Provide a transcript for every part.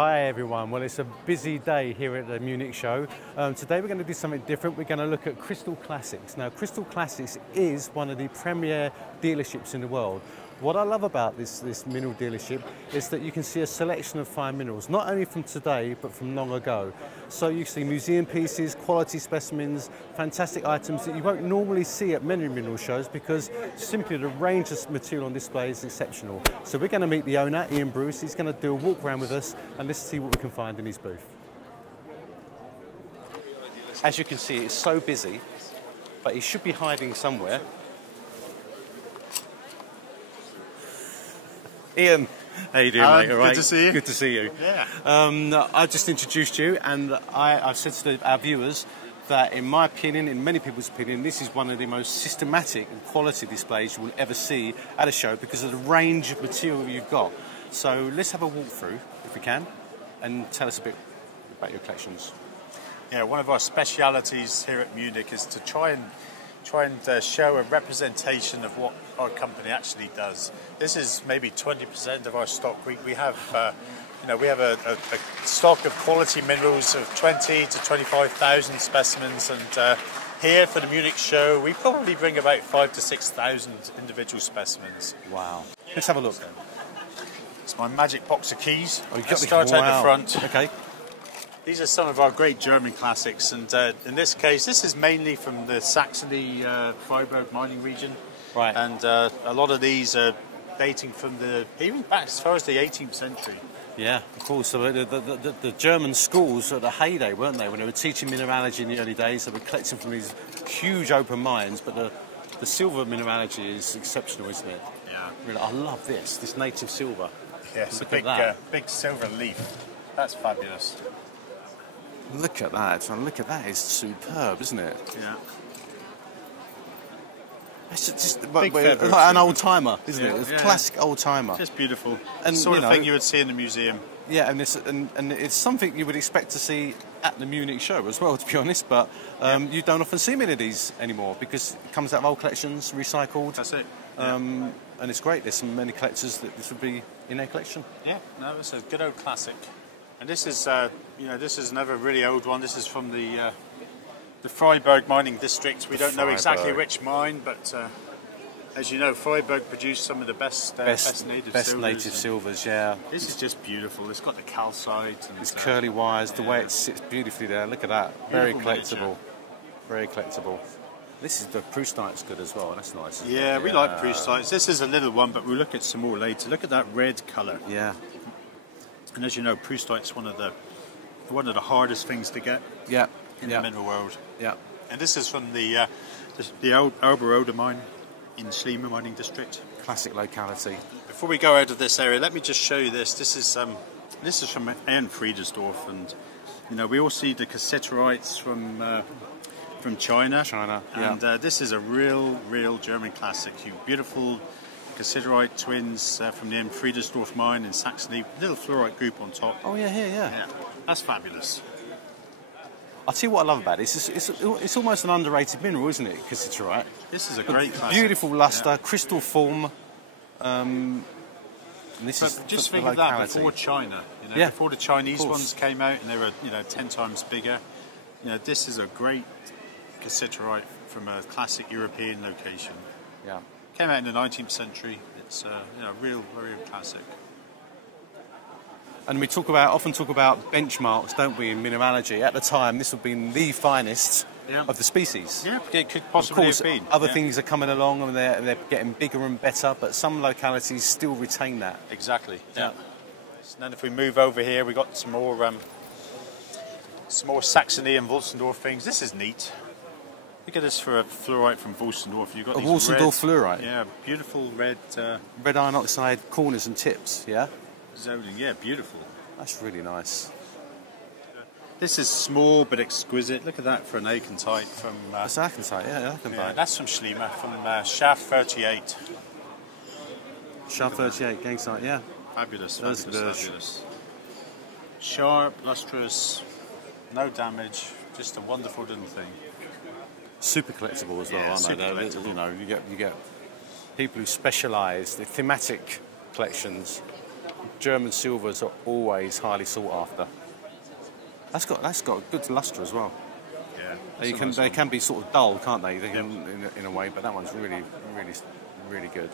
Hi everyone, well it's a busy day here at the Munich Show. Today we're going to do something different. We're going to look at Crystal Classics. Now Crystal Classics is one of the premier dealerships in the world. What I love about this mineral dealership is that you can see a selection of fine minerals, not only from today but from long ago. So you see museum pieces, quality specimens, fantastic items that you won't normally see at many mineral shows because simply the range of material on display is exceptional. So we're going to meet the owner, Ian Bruce. He's going to do a walk around with us and let's see what we can find in his booth. As you can see, it's so busy, but he should be hiding somewhere. Ian, how you doing, mate? All right? Good to see you. Good to see you. Yeah. I just introduced you, and I've said to our viewers that, in my opinion, in many people's opinion, this is one of the most systematic and quality displays you will ever see at a show because of the range of material you've got. So let's have a walk through, if we can, and tell us a bit about your collections. Yeah, one of our specialities here at Munich is to try and show a representation of what our company actually does. This is maybe 20% of our stock. We have, we have a stock of quality minerals of 20 to 25,000 specimens, and here for the Munich show, we probably bring about 5,000 to 6,000 individual specimens. Wow. Let's have a look. It's my magic box of keys. Oh, Let's start out the front. Okay. These are some of our great German classics, and in this case, this is mainly from the Saxony Freiburg mining region. Right. And a lot of these are dating from even back as far as the 18th century. Yeah, of course. So the German schools at the heyday, weren't they? When they were teaching mineralogy in the early days, they were collecting from these huge open mines, but the silver mineralogy is exceptional, isn't it? Yeah. Really, I love this native silver. Yes, Look a at that. big silver leaf. That's fabulous. Look at that. Look at that. It's superb, isn't it? Yeah. It's just an old-timer, isn't it? It's a yeah. classic old-timer. Just beautiful. And, the sort of thing you would see in a museum. Yeah, and it's something you would expect to see at the Munich show as well, to be honest, but you don't often see many of these anymore because it comes out of old collections, recycled. That's it. And it's great. There's so many collectors that this would be in their collection. Yeah, no, it's a good old classic. And this is, this is another really old one. This is from the Freiburg mining district. We don't know exactly which mine, but as you know, Freiburg produced some of the best native silvers. Yeah. This is just beautiful. It's got the calcite and it's curly wires. The way it sits beautifully there. Look at that. Very collectible. Very collectible. This is the Proustite's good as well. That's nice. Yeah, we like Proustites. This is a little one, but we'll look at some more later. Look at that red colour. Yeah. And as you know, Proustite's one of the hardest things to get. Yeah. In the mineral world. Yeah. And this is from the old Alberode mine in Schliemann mining district. Classic locality. Before we go out of this area, let me just show you this. This is from Friedersdorf, and we all see the cassiterite from China. And this is a real German classic. Beautiful cassiterite twins from the Friedersdorf mine in Saxony. Little fluorite group on top. Oh yeah. That's fabulous. I'll tell you what I love about it. It's almost an underrated mineral, isn't it? Cassiterite. This is a great classic. Beautiful lustre, crystal form. And this is just think of that before China. Before the Chinese ones came out, and they were 10 times bigger. This is a great cassiterite from a classic European location. Yeah. Came out in the 19th century. It's real classic. And we often talk about benchmarks, don't we, in mineralogy? At the time, this would have been the finest of the species. Yeah, it could possibly have been. Other things are coming along and they're getting bigger and better, but some localities still retain that. Exactly. Yeah. So then, if we move over here, we got some more Saxony and Wulstendorf things. This is neat. Look at this for a fluorite from Wulstendorf. You've got a Wulstendorf fluorite. Yeah, beautiful red. Red iron oxide corners and tips. Yeah. Zoning, yeah, beautiful. That's really nice. This is small but exquisite. Look at that for an aconite from. That's aconite, yeah, aconite. Yeah, that's from Schliemann, from Shaft 38. Shaft 38, gangsite, yeah. Fabulous. Sharp, lustrous, no damage, just a wonderful little thing. Super collectible as well, yeah, aren't they? You get people who specialise, the thematic collections. German silvers are always highly sought after. That's got a good luster as well. Yeah. They can be sort of dull, can't they? They can, in a way, but that one's really good.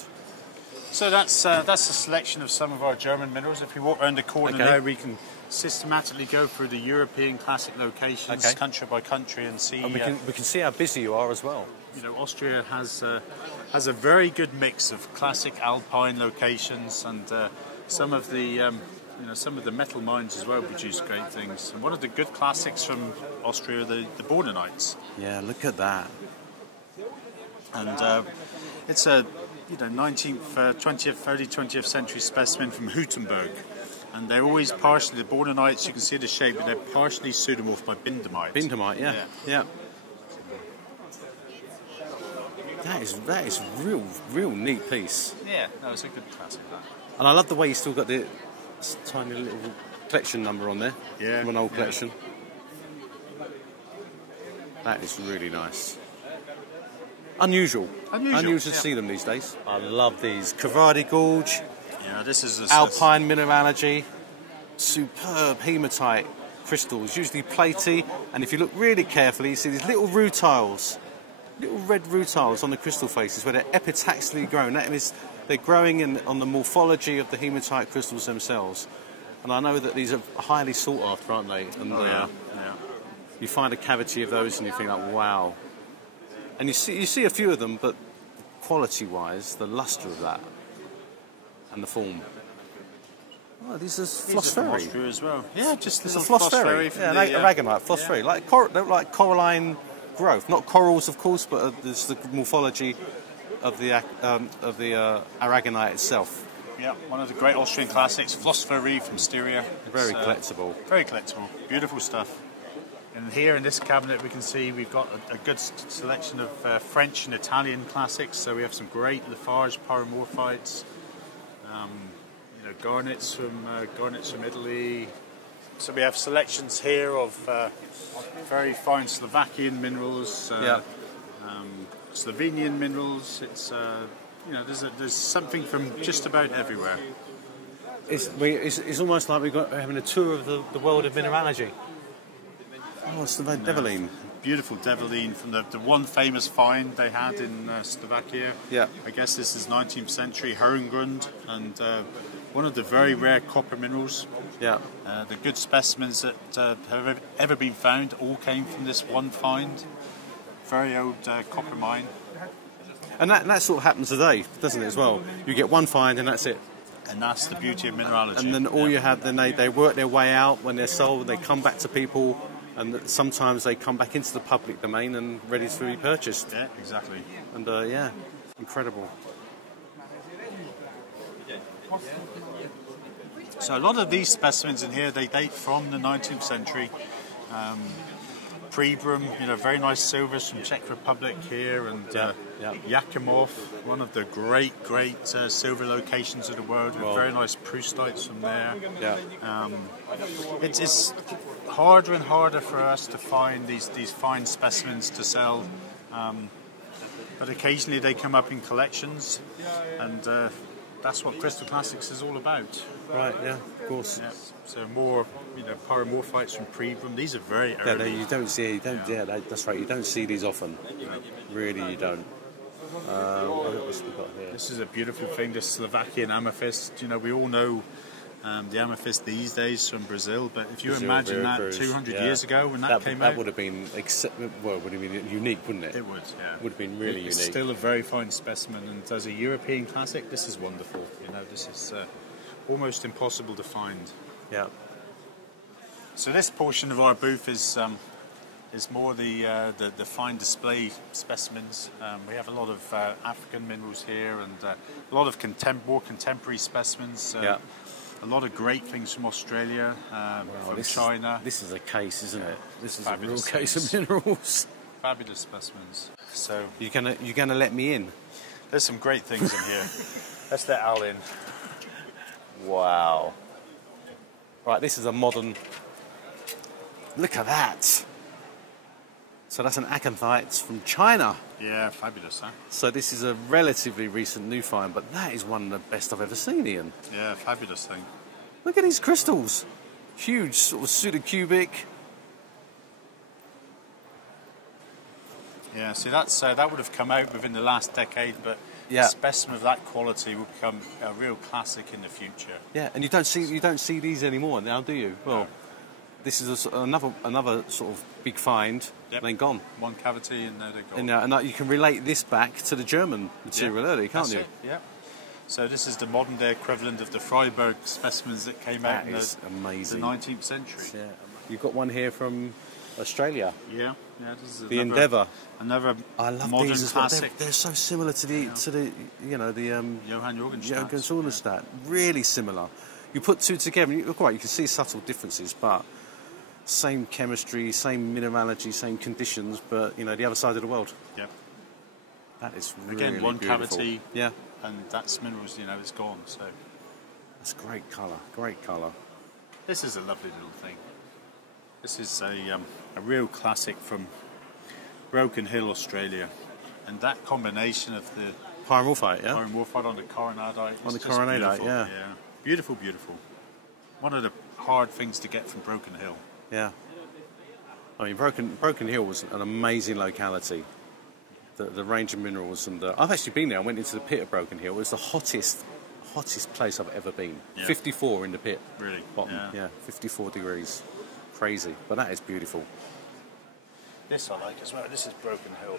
So that's a selection of some of our German minerals. If we walk around the corner now, we can systematically go through the European classic locations, country by country, and see. And we can see how busy you are as well. You know, Austria has a very good mix of classic alpine locations, and some of the metal mines as well produce great things. And one of the good classics from Austria are the Bornenites. Yeah, look at that. And it's a 19th, 20th, early 20th century specimen from Hüttenberg. And they're always partially, the Bornenites, you can see the shape, but they're partially pseudomorphed by Bindemite. Bindemite, yeah. That is real neat piece. Yeah, no, it's a good classic. And I love the way you still got the tiny little collection number on there. Yeah. From an old collection. That is really nice. Unusual to see them these days. I love these. Cavardi Gorge. Yeah, this is alpine mineralogy. Superb hematite crystals, usually platy. And if you look really carefully, you see these little rutiles. Little red rutiles on the crystal faces where they're epitaxially grown. That means they're growing on the morphology of the hematite crystals themselves. And I know that these are highly sought after, aren't they? And you find a cavity of those and you think like, wow. And you see a few of them, but quality-wise, the luster of that and the form. Oh, these are phosphorite as well. Yeah, just it's a little phosphorite. Aragonite, phosphorite, like coralline growth, not corals, of course, but there's the morphology of the aragonite itself. Yeah, one of the great Austrian classics, phosphorite from Styria. Very collectible. Very collectible. Beautiful stuff. And here in this cabinet we can see we've got a good selection of French and Italian classics. So we have some great Lafarge pyramorphites, garnets from Italy. So we have selections here of very fine Slovakian minerals, Slovenian minerals. It's there's something from just about everywhere. It's almost like we're having a tour of the world of mineralogy. Oh, it's the Develine. Beautiful Develine from the one famous find they had in Slovakia. Yeah. I guess this is 19th century Herrengrund, and one of the very rare copper minerals. Yeah. The good specimens that have ever been found all came from this one find. Very old copper mine. And that sort of happens today, doesn't it, as well? You get one find and that's it. And that's the beauty of mineralogy. And then all you have, then they work their way out. When they're sold, they come back to people, and sometimes they come back into the public domain and ready to be purchased. Yeah, exactly. And incredible. So a lot of these specimens in here, they date from the 19th century. Prebrum, very nice silvers from Czech Republic here, and Yakimov, one of the great silver locations of the world, with very nice Proustites from there. Yeah. It's harder and harder for us to find these fine specimens to sell, but occasionally they come up in collections, and that's what Crystal Classics is all about. Right, yeah, of course. Yeah. So more, pyramorphites from Prebrum. These are very early. You don't see, that's right. You don't see these often. Really, you don't. What else we got here? This is a beautiful thing. This Slovakian amethyst. We all know the amethyst these days from Brazil, but if you imagine that 200 years ago when that came out, that would have been unique, wouldn't it? It would. Yeah. Would have been really unique. It's still a very fine specimen, and as a European classic, this is wonderful. This is almost impossible to find. Yeah. So this portion of our booth is more the fine display specimens. We have a lot of African minerals here, and a lot of more contemporary specimens. A lot of great things from Australia, from China. This is a case, isn't it? This is Fabulous a real case of minerals. Fabulous specimens. So you're gonna let me in? There's some great things in here. Let's let Al in. Wow. Right, this is a modern... Look at that. So that's an acanthite from China. Yeah, fabulous, huh? So this is a relatively recent new find, but that is one of the best I've ever seen, Ian. Yeah, fabulous thing. Look at these crystals. Huge, sort of pseudo-cubic. Yeah, see that would have come out within the last decade, but Yeah. a specimen of that quality will become a real classic in the future. Yeah, and you don't see these anymore now, do you? Well, this is another sort of big find. Yep. Then gone. One cavity and they're gone. And you can relate this back to the German material earlier, can't you? It, yeah. So this is the modern day equivalent of the Freiburg specimens that came out in the 19th century. Yeah. You've got one here from Australia. Yeah. This is The Endeavour. Another I love modern these as well. classic. They're so similar to the Johann Jorgenstadt. Jorgenstadt. Really similar. You put two together, and you can see subtle differences, but same chemistry, same mineralogy, same conditions, but the other side of the world. Yep. That is really Again, one beautiful. cavity. Yeah. And that's minerals, it's gone. So that's great colour. Great colour. this is a lovely little thing. This is a real classic from Broken Hill, Australia, and that combination of the Pyromorphite, yeah? pyromorphite on the coronadite. On the just coronadite, beautiful. yeah. Beautiful, beautiful. One of the hard things to get from Broken Hill. Yeah. I mean, Broken Hill was an amazing locality. The range of minerals, and I've actually been there. I went into the pit of Broken Hill. It was the hottest place I've ever been. Yeah. 54 in the pit. Really? Bottom. Yeah, 54 degrees. Crazy, but that is beautiful. This I like as well. This is Broken Hill.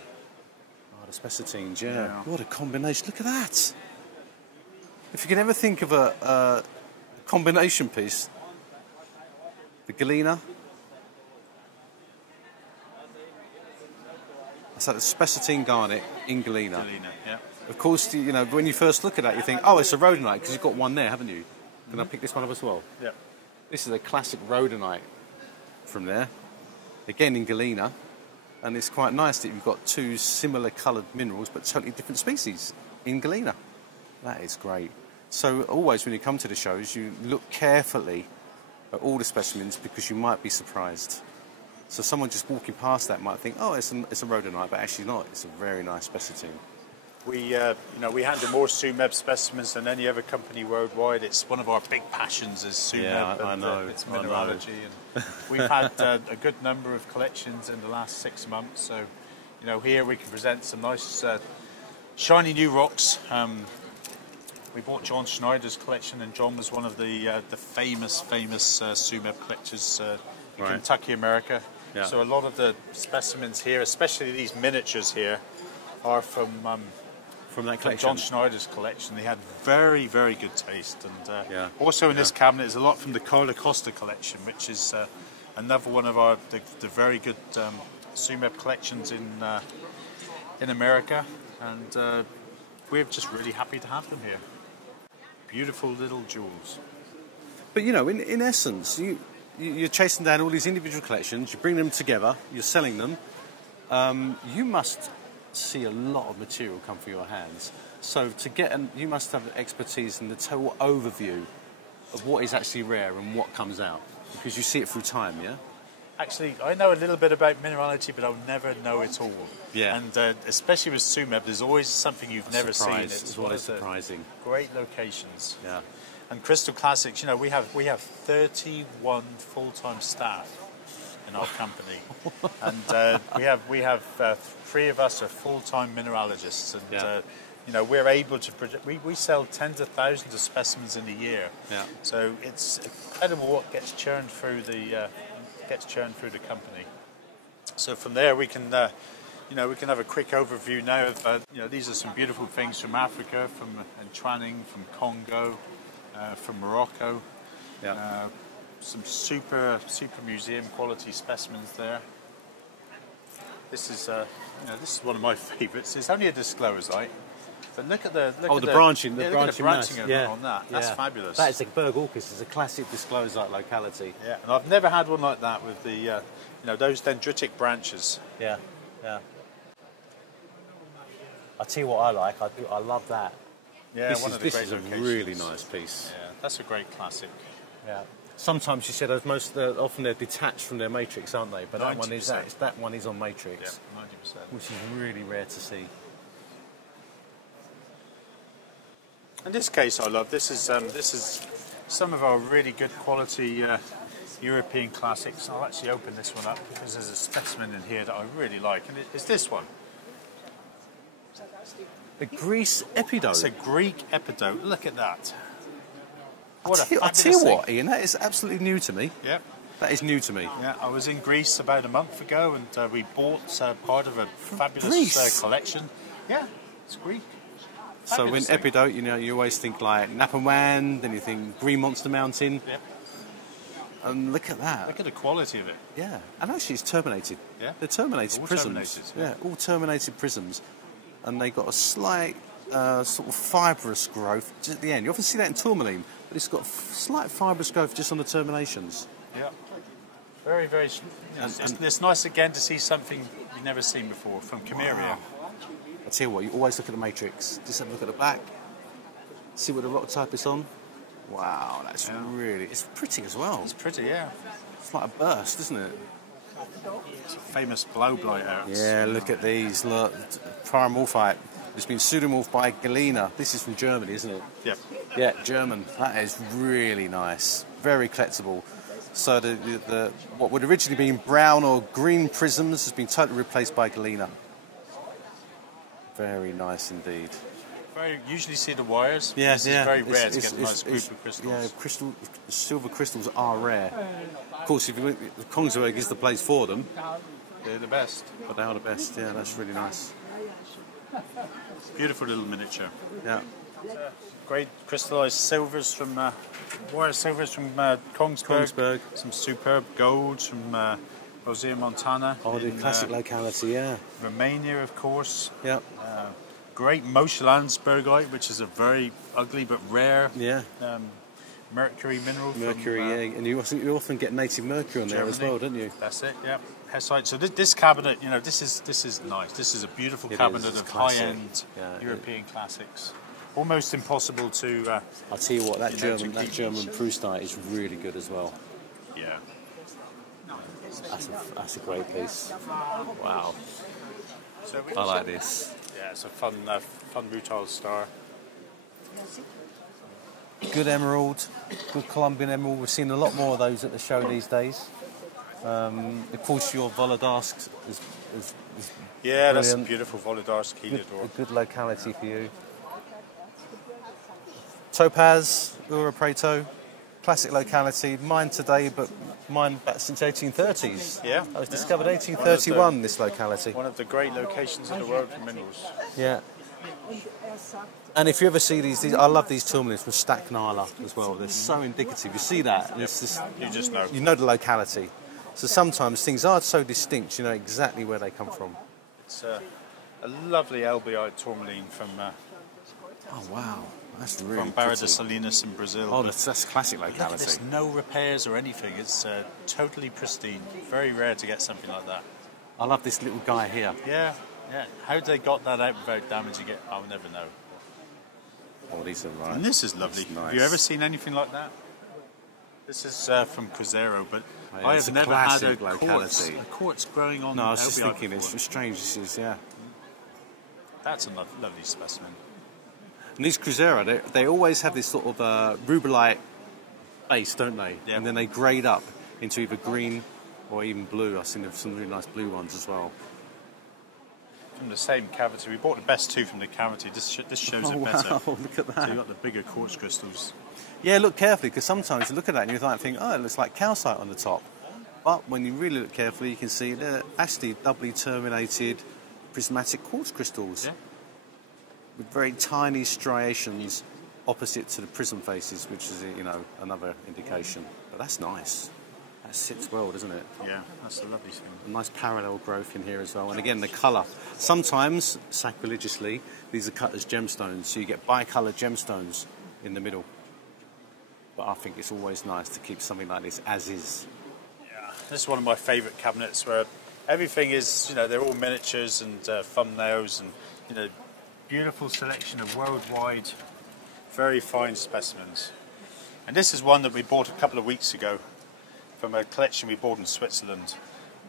Oh, the spessartines, yeah. What a combination. Look at that. If you can ever think of a combination piece, the galena. That's like the spessartine garnet in galena. Galena, yeah. Of course, when you first look at that, you think, oh, it's a rhodonite, because you've got one there, haven't you? Can I pick this one up as well? Yeah. This is a classic rhodonite from there. Again in galena. And it's quite nice that you've got two similar coloured minerals, but totally different species in galena. That is great. So always when you come to the shows, you look carefully at all the specimens, because you might be surprised. So someone just walking past that might think, oh, it's a rhodonite, but actually not. It's a very nice spessartine. We handle more SUMEB specimens than any other company worldwide. It's one of our big passions is SUMEB. Yeah, I and know. It's mineralogy. And we've had a good number of collections in the last 6 months. So, here we can present some nice shiny new rocks. We bought John Schneider's collection, and John was one of the famous SUMEB collectors in Kentucky, America. Yeah. So a lot of the specimens here, especially these miniatures here, are from that collection. John Schneider's collection. He had very, very good taste. And also in this cabinet is a lot from the Carla Costa collection, which is another one of the very good SUMEB collections in America. And we're just really happy to have them here. Beautiful little jewels. But in essence, you're chasing down all these individual collections, you bring them together, you're selling them. You must see a lot of material come through your hands. So you must have expertise in the total overview of what is actually rare and what comes out, because you see it through time, yeah? Actually, I know a little bit about mineralogy, but I'll never know it all. Yeah. And especially with SUMEB, there's always something you've never seen. It's always surprising. Great locations. Yeah. And Crystal Classics, we have 31 full-time staff in our company, and we have 3 of us are full-time mineralogists, and we're able to we sell tens of thousands of specimens in a year. Yeah. So it's incredible what gets churned through the company. So from there we can we can have a quick overview now of these are some beautiful things from Africa, from Tranning, from Congo. From Morocco, some super museum quality specimens there. This is one of my favourites. It's only a disclosite, but look at the branching, the branching branching mass. on that. That's fabulous. That is the Berg Orchis. It's a classic disclosite locality. Yeah, and I've never had one like that with the those dendritic branches. Yeah. I tell you what I like. I love that. Yeah, this one of the great is a locations. really nice piece. Yeah, that's a great classic. Yeah. Sometimes you said often they're detached from their matrix, aren't they? But that 90%. one is on matrix. Yeah, 90%. Which is really rare to see. In this case, I love this is some of our really good quality European classics. I'll actually open this one up because there's a specimen in here that I really like, and it's this one. The Greece epidote. It's a Greek epidote. Look at that. I tell you what, Ian, that is absolutely new to me. Yeah. That is new to me. Yeah, I was in Greece about a month ago, and we bought part of a fabulous collection. Yeah, it's Greek. So in epidote, you know, you always think like Napawan, then you think Green Monster Mountain. Yep. And look at that. Look at the quality of it. Yeah, and actually it's terminated. Yeah. They're terminated All prisms. Terminated, yeah, all terminated prisms. And they got a slight sort of fibrous growth just at the end. You often see that in tourmaline, but it's got slight fibrous growth just on the terminations. Yeah. Very, very... it's nice again to see something you've never seen before from Cameria. Wow. I tell you what, you always look at the matrix. Just have a look at the back. See what the rock type is on. Wow, that's really... It's pretty as well. It's pretty, yeah. It's like a burst, isn't it? It's a famous blow blight out. Yeah, look at these. Look, Pyramorphite. It's been pseudomorphed by Galena. This is from Germany, isn't it? Yep. Yeah, German. That is really nice. Very collectible. So the what would originally be brown or green prisms has been totally replaced by Galena. Very nice indeed. Usually see the wires. Yeah, this is very rare to get a nice group of crystals. Yeah, silver crystals are rare. Of course, if you look, Kongsberg is the place for them. They're the best. But they are the best. Yeah, that's really nice. Beautiful little miniature. Yeah. Great crystallized silvers from wire silvers from Kongsberg. Some superb golds from Rosea Montana. Oh, the classic locality, yeah. Romania, of course. Yeah. Great Moschelandsbergite, which is a very ugly but rare mercury mineral. Mercury, yeah. And you often get native mercury on there as well, don't you? That's it, yeah. Hessite. So this cabinet, you know, this is nice. This is a beautiful cabinet of high-end European classics. Almost impossible to... I'll tell you what, that German Proustite is really good as well. Yeah. That's a great piece. Wow. So I like this. Yeah, it's a fun rutile star. Good emerald, good Colombian emerald. We've seen a lot more of those at the show these days. Of course, your Volodarsk is yeah, brilliant. That's a beautiful Volodarsk Heliodor. A good locality for you. Topaz, Ura Preto, classic locality. Mine today, but mine back since 1830s. Yeah. I was discovered 1831, this locality. One of the great locations in the world for minerals. Yeah. And if you ever see these I love these tourmalines from Stacknala as well. They're so indicative. You see that, and it's just, you just know. You know the locality. So sometimes things are so distinct, you know exactly where they come from. It's a lovely albiite tourmaline from... oh, wow. That's really from Barra pretty. de Salinas in Brazil. Oh, that's a classic locality. There's no repairs or anything. It's totally pristine. Very rare to get something like that. I love this little guy here. Yeah, yeah. How they got that out without damaging it, I'll never know. Oh, these are nice. And this is lovely. Nice. Have you ever seen anything like that? This is from Cruzeiro, but yeah, I have never had a locality. quartz growing on. No, I was just albiite thinking, before. it's strange. This is, yeah. That's a lovely specimen. And these Cruzeiro, they always have this sort of rubellite base, don't they? Yeah. And then they grade up into either green or even blue. I've seen some really nice blue ones as well. From the same cavity. We bought the best two from the cavity. This shows it better. Wow, look at that. So you've got the bigger quartz crystals. Yeah, look carefully, because sometimes you look at that and you might think, oh, it looks like calcite on the top. But when you really look carefully, you can see they're actually doubly terminated prismatic quartz crystals. Yeah. With very tiny striations opposite to the prism faces, which is, you know, another indication. But that's nice. That sits well, doesn't it? Yeah, that's a lovely thing. A nice parallel growth in here as well. And again, the colour. Sometimes, sacrilegiously, these are cut as gemstones, so you get bicoloured gemstones in the middle. But I think it's always nice to keep something like this as is. Yeah, this is one of my favourite cabinets where everything is, you know, they're all miniatures and thumbnails and, you know, beautiful selection of worldwide, very fine specimens. And this is one that we bought a couple of weeks ago from a collection we bought in Switzerland.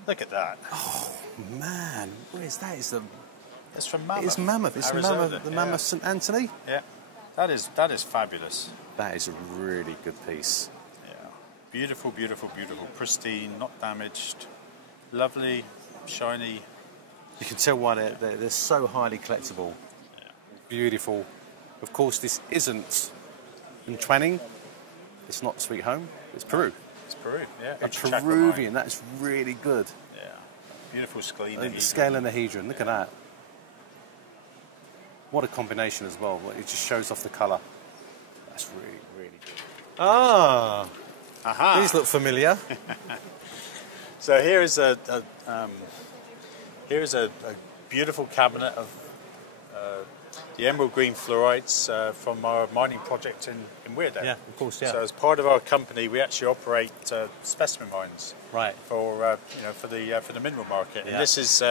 Look at that. Oh, man. What is that? It's from Mammoth. It's Mammoth. It's Arizona. Mammoth, the Mammoth St. Anthony? Yeah. That is fabulous. That is a really good piece. Yeah, beautiful, beautiful, beautiful, pristine, not damaged, lovely, shiny. You can tell why they're so highly collectible. Yeah. Beautiful. Of course, this isn't in Twanning. It's not Sweet Home. It's Peru. It's Peru, yeah. A Peruvian. That's really good. Yeah. Beautiful scale. The scalenohedron. Look at that. What a combination as well. It just shows off the colour. That's really, really good. Ah. Aha. These look familiar. So here is a beautiful cabinet of the emerald green fluorites from our mining project in Weardale. Yeah, of course, yeah. So as part of our company, we actually operate specimen mines. Right. For for the mineral market. Yeah. And this is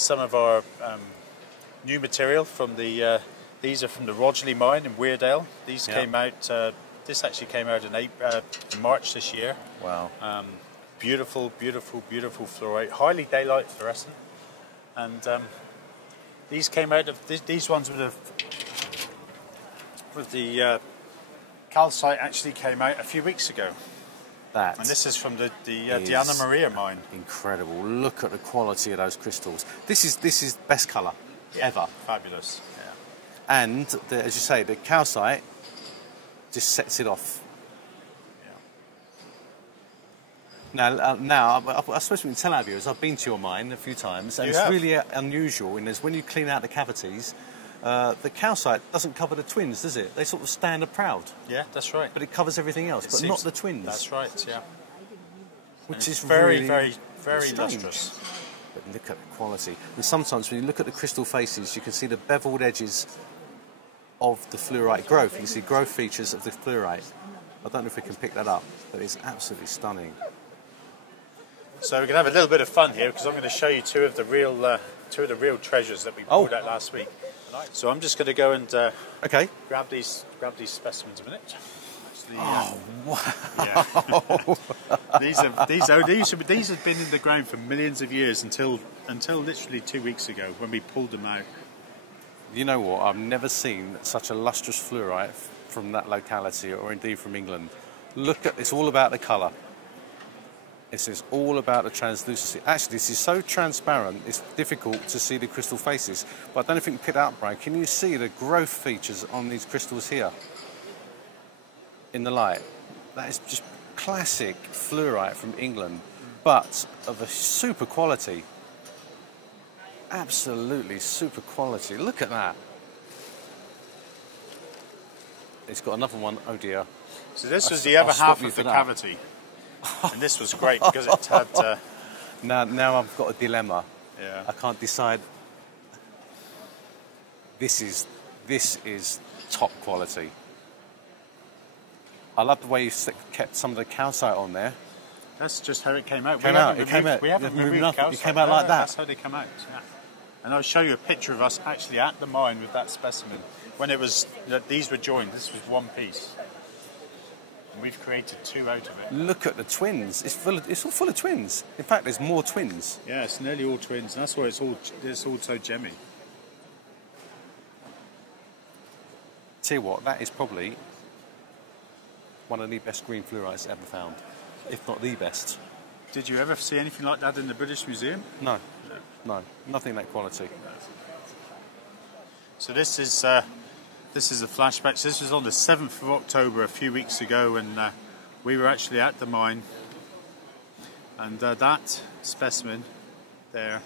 some of our new material from the. These are from the Rodgley mine in Weardale. These came out. This actually came out in March this year. Wow. Beautiful, beautiful, beautiful fluorite, highly daylight fluorescent, and these came out of these ones with the calcite actually came out a few weeks ago. And this is from the Diana Maria mine. Incredible! Look at the quality of those crystals. This is best colour ever. Fabulous. Yeah. And as you say, the calcite just sets it off. Now, I suppose we can tell our viewers, I've been to your mine a few times, and it's really unusual in this. When you clean out the cavities, the calcite doesn't cover the twins, does it? They sort of stand proud. Yeah, that's right. But it covers everything else, but not the twins. That's right, yeah. Which is very, really very, very strange. lustrous. But look at the quality. And sometimes when you look at the crystal faces, you can see the beveled edges of the fluorite growth. You can see growth features of the fluorite. I don't know if we can pick that up, but it's absolutely stunning. So we're going to have a little bit of fun here because I'm going to show you two of the real treasures that we pulled out last week. So I'm just going to go and grab these specimens a minute. Actually, wow! Yeah. These have been in the ground for millions of years until literally 2 weeks ago when we pulled them out. You know what? I've never seen such a lustrous fluorite from that locality, or indeed from England. Look at it's all about the colour. This is all about the translucency. Actually, this is so transparent, it's difficult to see the crystal faces. But I don't know if you can pick that up, Brian. Can you see the growth features on these crystals here in the light? That is just classic fluorite from England, but of a super quality. Absolutely super quality. Look at that. It's got another one. Oh dear. So this was the other half of the cavity. And this was great because it had... Now I've got a dilemma. Yeah. I can't decide. This is top quality. I love the way you kept some of the calcite on there. That's just how it came out. It came out. We haven't removed calcite. It came out like that. That's how they come out. Yeah. And I'll show you a picture of us actually at the mine with that specimen. When it was these were joined, this was one piece. And we've created two out of it. Look at the twins. It's all full of twins. In fact, there's more twins. Yeah, it's nearly all twins, and that's why it's all so gemmy. Tell you what, that is probably one of the best green fluorites ever found, if not the best. Did you ever see anything like that in the British Museum? No, nothing that quality. So this is a flashback. So this was on the 7th of October a few weeks ago, and we were actually at the mine, and that specimen there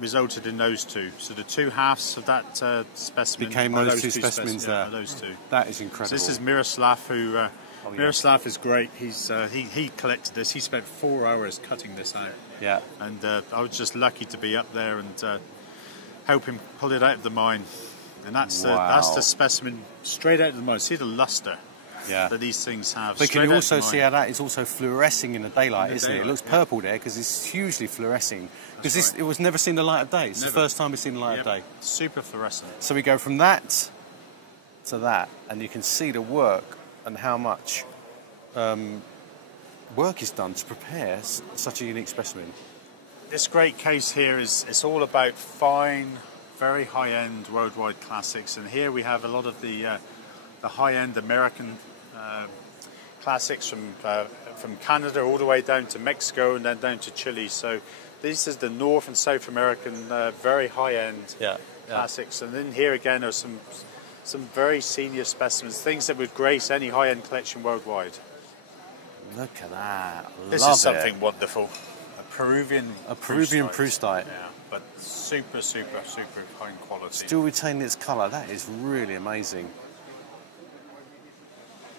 resulted in those two. So the two halves of that specimen became those two specimens there. Those two. That is incredible. So this is Miroslav, who Miroslav is great. He collected this. He spent 4 hours cutting this out. Yeah. And I was just lucky to be up there and help him pull it out of the mine. And that's the specimen straight out of the mine. See the luster that these things have. But can you also see how that is also fluorescing in the daylight, isn't it? It looks purple there because it's hugely fluorescing. Because it was never seen the light of day. It's the first time we've seen the light of day. Super fluorescent. So we go from that to that, and you can see the work and how much work is done to prepare such a unique specimen. This great case here it's all about fine, very high-end worldwide classics, and here we have a lot of the high-end American classics from Canada all the way down to Mexico and then down to Chile. So this is the North and South American very high-end classics. And in here again are some very senior specimens, things that would grace any high-end collection worldwide. Look at that. This is something wonderful. A Peruvian Proustite. Yeah, but super high quality. Still retaining its colour. That is really amazing.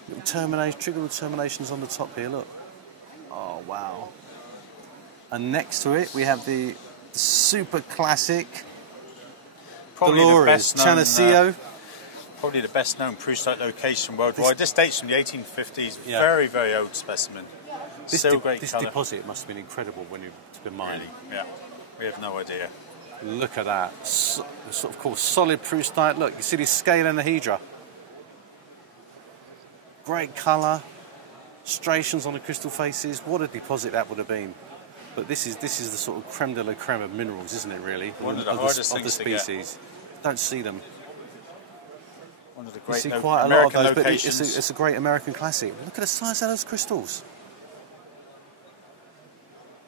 Little trigger terminations on the top here, look. Oh, wow. And next to it, we have the super classic Dolores Chanacillo. Probably the best known Proustite location worldwide. This dates from the 1850s. Very, very old specimen. Still great This colour. deposit must have been incredible when it's been mined. Really? Yeah, we have no idea. Look at that. Sort of course, solid Proustite. Look, you see this scale anhedra. Great colour, striations on the crystal faces. What a deposit that would have been. But this is the sort of creme de la creme of minerals, isn't it? Really, one of the hardest things of the species. Don't see them. One of the great you see quite a lot of those, but locations. it's a great American classic. Look at the size of those crystals.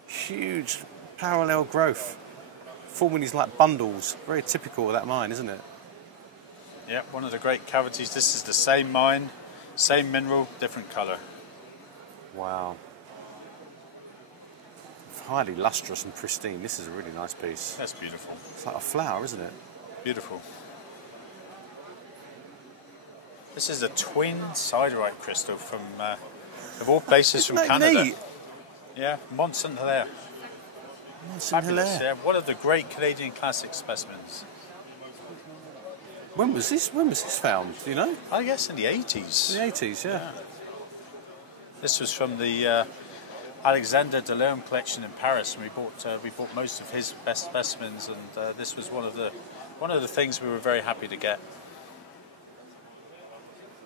Huge parallel growth, forming these like bundles. Very typical of that mine, isn't it? Yeah, one of the great cavities. This is the same mine. Same mineral, different colour. Wow. Highly lustrous and pristine. This is a really nice piece. That's beautiful. It's like a flower, isn't it? Beautiful. This is a twin siderite crystal from, of all places, from Canada. Neat? Yeah, Mont Saint Hilaire. Fabulous. Yeah, one of the great Canadian classic specimens. When was this found? Do you know? I guess in the 80s. The 80s, yeah. This was from the Alexander Delerme collection in Paris, and we bought most of his best specimens, and this was one of the things we were very happy to get.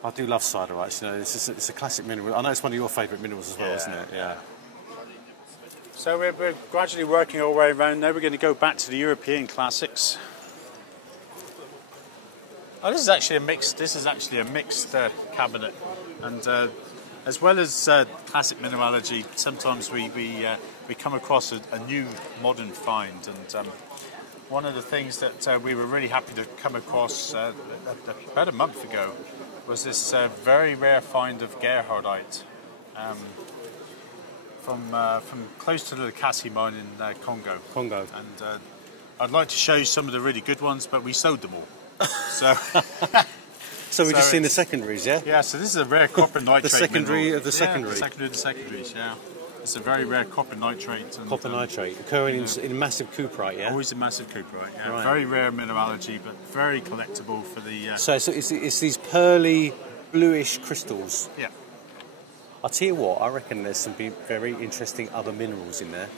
I do love siderites. You know, it's a classic mineral. I know it's one of your favourite minerals as well, isn't it? Yeah. So we're gradually working our way around. Now we're going to go back to the European classics. Oh, this is actually a mixed cabinet, and as well as classic mineralogy, sometimes we come across a new modern find, and one of the things that we were really happy to come across about a month ago was this very rare find of Gerhardite from close to the Kassi mine in Congo. And I'd like to show you some of the really good ones, but we sold them all. So we've just seen the secondaries, yeah? Yeah, so this is a rare copper nitrate. The secondary mineral. of the secondary. Yeah, the secondary of the secondaries, yeah. It's a very rare copper nitrate. And, copper nitrate, occurring in massive cuprite, yeah? Always in massive cuprite, yeah. Right. Very rare mineralogy, but very collectible for the... So it's these pearly, bluish crystals. Yeah. I'll tell you what, I reckon there's some very interesting other minerals in there.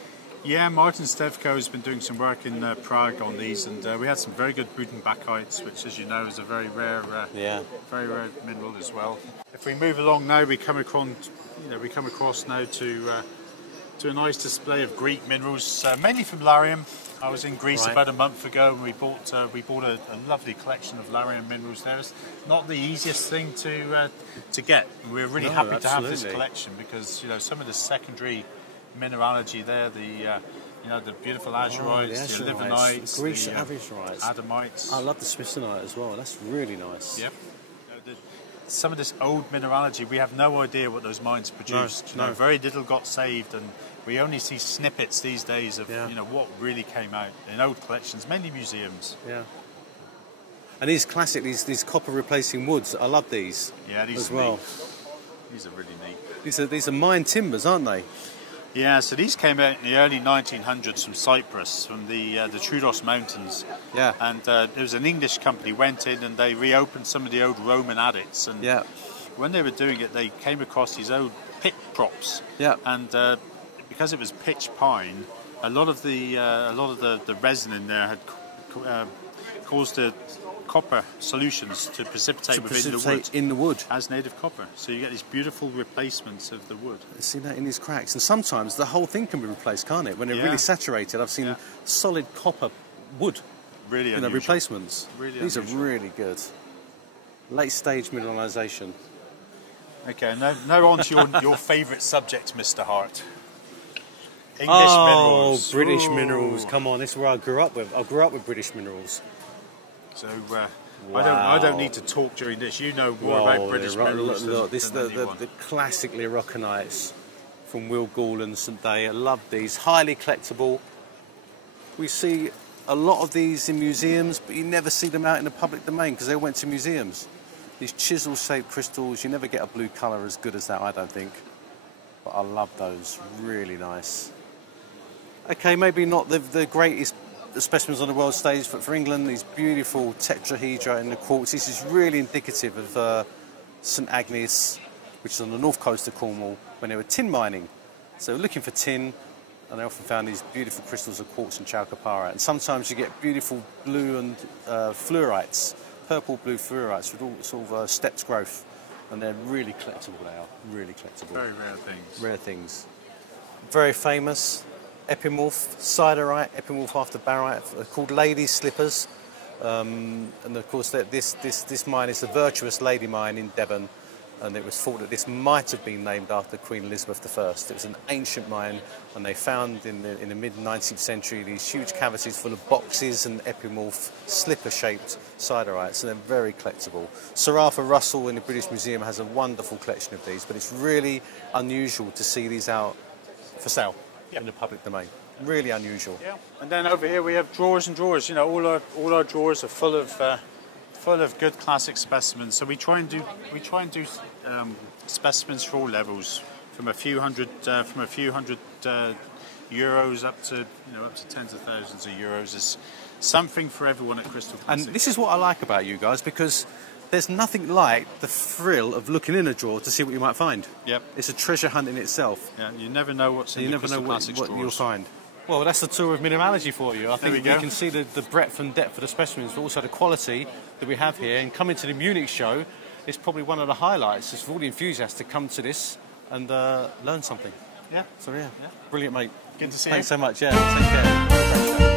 Yeah, Martin Stevko has been doing some work in Prague on these, and we had some very good Butenbachites, which, as you know, is a very rare mineral as well. If we move along now, we come across now to a nice display of Greek minerals, mainly from Larium. I was in Greece about a month ago, and we bought a lovely collection of Larium minerals there. It's not the easiest thing to get. We're really happy to have this collection because some of the secondary mineralogy there, the beautiful azurites, the livenites, the Greece azurites, adamites. I love the smithsonite as well. That's really nice. Yep. Some of this old mineralogy, we have no idea what those mines produced. No. Very little got saved, and we only see snippets these days of what really came out in old collections, mainly museums. Yeah. And these classic, these copper replacing woods, I love these. Yeah, these as are well. neat. These are really neat. These are mine timbers, aren't they? Yeah, so these came out in the early 1900s from Cyprus, from the Troodos Mountains. Yeah. And there was an English company went in and they reopened some of the old Roman adits. And when they were doing it, they came across these old pit props. Yeah. And because it was pitch pine, a lot of the resin in there had caused the copper solutions to precipitate within the wood as native copper. So you get these beautiful replacements of the wood. You see that in these cracks, and sometimes the whole thing can be replaced, can't it? When they're really saturated, I've seen solid copper wood, really unusual. Replacements. Really these unusual. are really good. Late stage mineralisation. Okay, now on to your favourite subject, Mr. Hart. English Oh, minerals. British Ooh. minerals. Come on, this is where I grew up with. I grew up with British minerals. So Wow. I don't need to talk during this. You know more about British minerals look, this than the anyone. classic Learoconites from Will Gall and St Day. I love these. Highly collectible. We see a lot of these in museums, but you never see them out in the public domain because they went to museums. These chisel-shaped crystals, you never get a blue colour as good as that, I don't think. But I love those. Really nice. Okay, maybe not the greatest specimens on the world stage, but for England, these beautiful tetrahedra in the quartz. This is really indicative of St Agnes, which is on the north coast of Cornwall, when they were tin mining. So looking for tin, and they often found these beautiful crystals of quartz and chalcopyrite. And sometimes you get beautiful blue and fluorites, purple-blue fluorites with all sort of stepped growth. And they're really collectible now, really collectible. Very rare things. Rare things. Very famous. Epimorph, siderite, epimorph after barite, called lady slippers. And of course this mine is the Virtuous Lady Mine in Devon, and it was thought that this might have been named after Queen Elizabeth I. It was an ancient mine, and they found in the mid-19th century these huge cavities full of boxes and epimorph slipper-shaped siderites, and they're very collectible. Sir Arthur Russell in the British Museum has a wonderful collection of these, but it's really unusual to see these out for sale. Yep. In the public domain. Really unusual. Yeah. And then over here we have drawers and drawers. You know, all our drawers are full of good classic specimens. So we try and do specimens for all levels, from a few hundred euros up to tens of thousands of euros. There's something for everyone at Crystal Classics. And this is what I like about you guys, because there's nothing like the thrill of looking in a drawer to see what you might find. Yep. It's a treasure hunt in itself. Yeah, you never know what's in the Crystal Classics what drawers. you'll find. Well, that's the tour of mineralogy for you. I think you can see the breadth and depth of the specimens, but also the quality that we have here. And coming to the Munich Show is probably one of the highlights. It's for all the enthusiasts to come to this and learn something. Yeah. So yeah, brilliant, mate. Good to see you. Thanks so much. Yeah, take care.